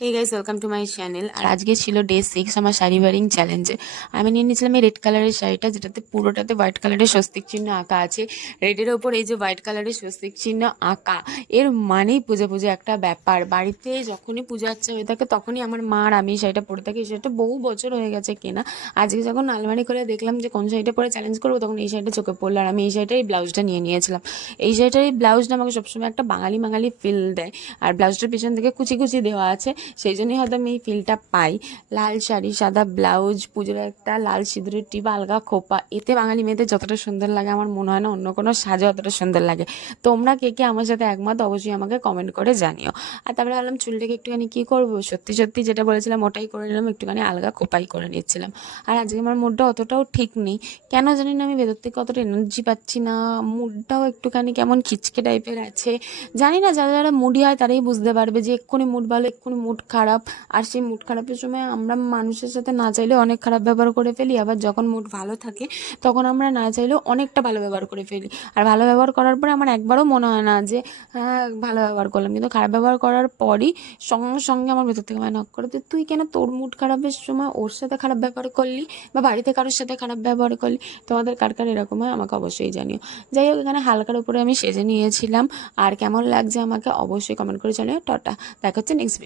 Hey guys, welcome to my channel. আর আজকে ছিল ডে 6 আমার শাড়ি ওয়ারিং চ্যালেঞ্জে। আমি নিয়ে নিয়েছিলাম এই রেড কালারের শাড়িটা, যেটাতে পুরোটাতে হোয়াইট কালারের স্বস্তিক চিহ্ন আঁকা আছে। রেডের ওপর এই যে হোয়াইট কালারের স্বস্তিক চিহ্ন আঁকা, এর মানেই পূজা পূজা একটা ব্যাপার। বাড়িতে যখনই পূজা আচ্ছা হয়ে থাকে তখনই আমার মা আর আমি এই শাড়িটা পরে থাকি। এই শাড়িটা বহু বছর হয়ে গেছে কেনা। আজকে যখন আলমারি করে দেখলাম যে কোন শাড়িটা পরে চ্যালেঞ্জ করবো, তখন এই শাড়িটা চোখে পড়লো। আর আমি এই শাড়িটার এই ব্লাউজটা নিয়ে নিয়েছিলাম। এই শাড়িটার এই ব্লাউজটা আমাকে সবসময় একটা বাঙালি বাঙালি ফিল দেয়। আর ব্লাউজটার পিছন থেকে কুচি কুচি দেওয়া আছে, সেই জন্যই হয়তো আমি এই ফিলটা পাই। লাল শাড়ি, সাদা ব্লাউজ, পুজোর একটা লাল সিঁদুরের টিপ, আলগা খোপা, এতে বাঙালি মেয়েদের যতটা সুন্দর লাগে আমার মনে হয় না অন্য কোনো সাজে অতটা সুন্দর লাগে। তোমরা কে কে আমার সাথে একমত অবশ্যই আমাকে কমেন্ট করে জানিও। আর তারপরে ভাবলাম চুলটাকে একটুখানি কী করবো, সত্যি সত্যি যেটা বলেছিলাম ওটাই করে নিলাম, একটুখানি আলগা খোপাই করে নিচ্ছিলাম। আর আজকে আমার মুডটা অতটাও ঠিক নেই, কেন জানি না। আমি ভেতর থেকে অতটা এনার্জি পাচ্ছি না, মুডটাও একটুখানি কেমন খিচকে টাইপের আছে। জানি না, যারা যারা মুডি হয় তারাই বুঝতে পারবে যে এক্ষুনি মুড ভালো এক্ষুনি মুড খারাপ। আর সেই মুড খারাপের সময় আমরা মানুষের সাথে না চাইলেও অনেক খারাপ ব্যবহার করে ফেলি, আবার যখন মুড ভালো থাকে তখন আমরা না চাইলেও অনেকটা ভালো ব্যবহার করে ফেলি। আর ভালো ব্যবহার করার পরে আমার একবারও মনে হয় না যে হ্যাঁ ভালো ব্যবহার করলাম, কিন্তু খারাপ ব্যবহার করার পরই সঙ্গে সঙ্গে আমার ভেতর থেকে নক করে যে তুই কেন তোর মুড খারাপের সময় ওর সাথে খারাপ ব্যবহার করলি, বা বাড়িতে কারোর সাথে খারাপ ব্যবহার করলি। তোমাদের কার কার এরকম হয় আমাকে অবশ্যই জানিও। যাই হোক, এখানে হালকার উপরে আমি সেজে নিয়েছিলাম। আর কেমন লাগছে আমাকে অবশ্যই কমেন্ট করে জানিও। টাটা, দেখা হচ্ছে নেক্সট।